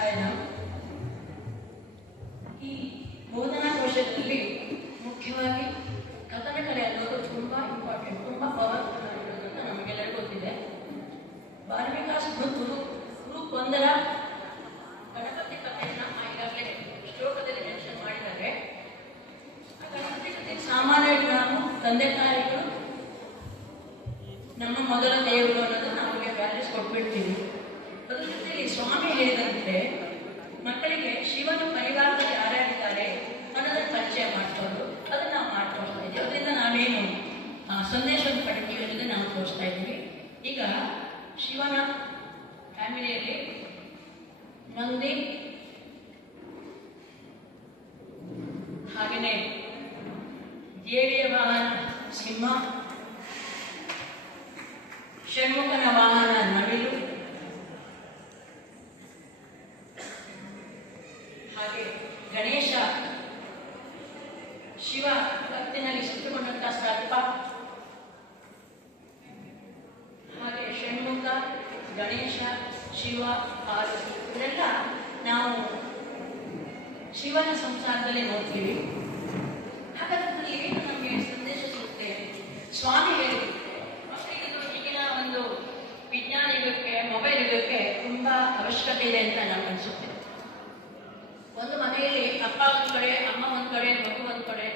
ಸಾಯಿರಾಮ್. ಈ ಬೋಧನಾ ಕೋಶದಲ್ಲಿ ಮುಖ್ಯವಾಗಿ ಕಥನ ಕಲೆ ಅನ್ನೋದು ತುಂಬಾ ಇಂಪಾರ್ಟೆಂಟ್, ತುಂಬಾ ಪವರ್ಫುಲ್ ಆಗಿರೋದು ಅಂತ ನಮಗೆಲ್ಲರಿಗೂ ಗೊತ್ತಿದೆ. ಬಾಲ್ಮೀಕಾಸ್ ಗ್ರೂಪ್ 1ರ ಗಣಪತಿ ಕಥೆಯನ್ನ ಈಗಾಗಲೇ ಶ್ಲೋಕದಲ್ಲಿ ಮೆನ್ಷನ್ ಮಾಡಿದ್ದಾರೆ. ಆ ಗಣಪತಿ ಕಥೆ ಸಾಮಾನ್ಯವಾಗಿ ನಾವು ತಂದೆ ತಾಯಿಗಳು ನಮ್ಮ ಮೊದಲ ದೇವರು ಅನ್ನೋದು ನಮಗೆ ವ್ಯಾಲ್ಯೂಸ್ ಕೊಟ್ಬಿಡ್ತೀವಿ. ಅದ್ರ ಜೊತೆಲಿ ಸ್ವಾಮಿ ಹೇಳಿದಂತೆ ಮಕ್ಕಳಿಗೆ ಶಿವನ ಪರಿವಾರದಲ್ಲಿ ಯಾರ್ಯಾರಿದ್ದಾರೆ ಅನ್ನೋದನ್ನ ಪರಿಚಯ ಮಾಡ್ಕೊಂಡು ಅದನ್ನ ನಾವು ಮಾಡ್ಕೊಳ್ತಾ ಇದ್ದೀವಿ. ಅದರಿಂದ ನಾವೇನು ಸಂದೇಶವನ್ನು ಪಡಿತೀವಿ ಅನ್ನೋದನ್ನ ನಾವು ತೋರಿಸ್ತಾ ಇದ್ದೀವಿ. ಈಗ ಶಿವನ ಫ್ಯಾಮಿಲಿಯಲ್ಲಿ ನಂದಿ, ಹಾಗೆಯೇ ದೇವಿಯ ವಾಹನ ಸಿಂಹ, ಷಣ್ಮುಖನ ವಾಹನ ನವಿಲು, ಹಾಗೆ ಗಣೇಶ ಶಿವ ಕತ್ತಿನಲ್ಲಿ ಸುತ್ತುಕೊಂಡಂತ ಸರ್ಪ, ಹಾಗೆ ಷಣ್ಮುಖ, ಗಣೇಶ, ಶಿವ, ಪಾರ್ವತಿ ಇದೆಲ್ಲ ನಾವು ಶಿವನ ಸಂಸಾರದಲ್ಲಿ ನೋಡ್ತೀವಿ. ಹಾಗಾದ್ರೆ ಏನು ನಮಗೆ ಸಂದೇಶ ಸಿಗುತ್ತೆ? ಸ್ವಾಮಿ ಹೇಳಿರುತ್ತೆ ಈಗಿನ ಒಂದು ವಿಜ್ಞಾನ ಯುಗಕ್ಕೆ, ಮೊಬೈಲ್ ಯುಗಕ್ಕೆ ತುಂಬಾ ಅವಶ್ಯಕತೆ ಇದೆ ಅಂತ ನಮ್ಗೆ ಅನ್ಸುತ್ತೆ. ಒಂದು ಮನೆಯಲ್ಲಿ ಅಪ್ಪ ಒಂದ್ ಕಡೆ, ಅಮ್ಮ ಒಂದ್ ಕಡೆ, ಮಗು ಒಂದ್ ಕಡೆ,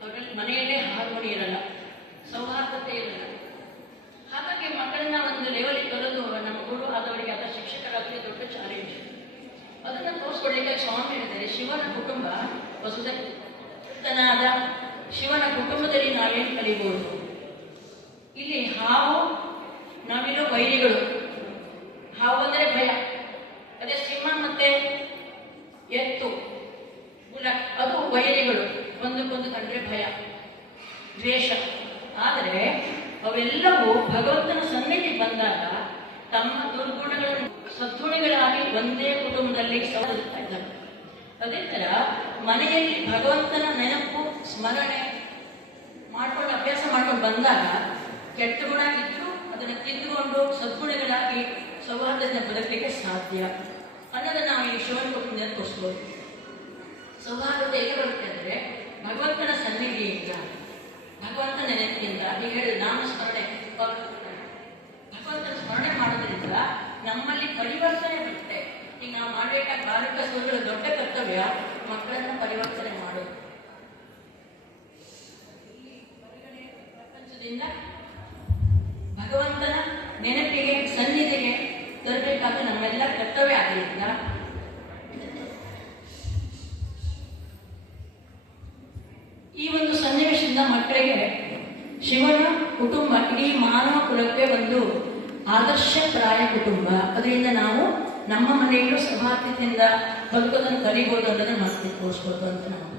ಅವರಲ್ಲಿ ಮನೆಯಲ್ಲೇ ಹಾರ್ಮೋನಿ ಇರಲ್ಲ, ಸೌಹಾರ್ದತೆ ಇರಲ್ಲ. ಹಾಗಾಗಿ ಮಕ್ಕಳನ್ನ ಒಂದು ಲೆವೆಲ್ ತರೋದು ನಮ್ಮ ಗುರು ಆದವರಿಗೆ ಅದ ಶಿಕ್ಷಕರಾಗಲಿ ದೊಡ್ಡ ಚಾಲೆಂಜ್. ಅದನ್ನ ತೋರಿಸ್ಕೊಡ್ಲಿಕ್ಕೆ ಸ್ವಾಮಿ ಹೇಳಿದರೆ ಶಿವನ ಕುಟುಂಬ ವಸುಧನಾದ ಶಿವನ ಕುಟುಂಬದಲ್ಲಿ ನಾವೇನು ಕಲಿಬಹುದು. ಇಲ್ಲಿ ಹಾವು ನವಿಲು ವೈರಿಗಳು. ಹಾವು ಅಂದರೆ ಭಯ, ಅದೇ ಸಿಂಹ ಮತ್ತೆ ಎತ್ತು ಬುಲಕ್ ಅದು ವೈರಿಗಳು, ಒಂದಕ್ಕೊಂದು ಕಂಡ್ರೆ ಭಯ, ದ್ವೇಷ. ಆದರೆ ಅವೆಲ್ಲವೂ ಭಗವಂತನ ಸನ್ನಿಧಿ ಬಂದಾಗ ತಮ್ಮ ದುರ್ಗುಣಗಳನ್ನು ಸದ್ಗುಣಗಳಾಗಿ ಒಂದೇ ಕುಟುಂಬದಲ್ಲಿ ಸವರಿಸ್ತಾ ಇದ್ದಾರೆ. ಅದೇ ತರ ಮನೆಯಲ್ಲಿ ಭಗವಂತನ ನೆನಪು ಸ್ಮರಣೆ ಮಾಡ್ಕೊಂಡು ಅಭ್ಯಾಸ ಮಾಡ್ಕೊಂಡು ಬಂದಾಗ ಕೆಟ್ಟ ಗುಣ ಇದ್ದು ಅದನ್ನು ತಿದ್ದುಕೊಂಡು ಸದ್ಗುಣಗಳಾಗಿ ಸೌಹಾರ್ದದಿಂದ ಬದುಕಲಿಕ್ಕೆ ಸಾಧ್ಯ ಅನ್ನೋದನ್ನ ನಾವು ಈ ಶಿವನ ಕುಟುಂಬದಲ್ಲಿ ತೋರಿಸ್ಬೋದು. ಸೌಹಾರ್ದತೆ ಎಲ್ಲಿ ಬರುತ್ತೆ ಅಂದರೆ ಭಗವಂತನ ಸನ್ನಿಧಿಯಿಂದ, ಭಗವಂತನ ನೆನಪಿನಿಂದ. ಅದು ಹೇಳಿದ ನಾಮಸ್ಮರಣೆ, ಭಗವಂತನ ಸ್ಮರಣೆ ಮಾಡೋದ್ರಿಂದ ನಮ್ಮಲ್ಲಿ ಪರಿವರ್ತನೆ ಬರುತ್ತೆ. ಈಗ ನಾವು ಮಾಡಬೇಕಾದ ಬಾಲಕ ಸೂರ್ಯರ ದೊಡ್ಡ ಕರ್ತವ್ಯ ಮಕ್ಕಳನ್ನ ಪರಿವರ್ತನೆ ಮಾಡೋದು. ಪ್ರಪಂಚದಿಂದ ಭಗವಂತನ ನೆನಪಿಗೆ, ಸನ್ನಿಧಿಗೆ ತರಬೇಕಾದ ನಮ್ಮೆಲ್ಲ ಕರ್ತವ್ಯ ಆದ್ದರಿಂದ ಈ ಒಂದು ಸನ್ನಿವೇಶದಿಂದ ಮಕ್ಕಳಿಗೆ ಶಿವನ ಕುಟುಂಬ ಇಡೀ ಮಾನವ ಕುಲಕ್ಕೆ ಒಂದು ಆದರ್ಶಪ್ರಾಯ ಕುಟುಂಬ. ಅದರಿಂದ ನಾವು ನಮ್ಮ ಮನೆಯಲ್ಲೂ ಸೌಹಾರ್ದತೆಯಿಂದ ಬದುಕೋದನ್ನು ಕಲಿಬಹುದು ಅನ್ನೋದನ್ನ ಮತ್ತೆ ತೋರಿಸ್ಬೋದು ಅಂತ ನಾವು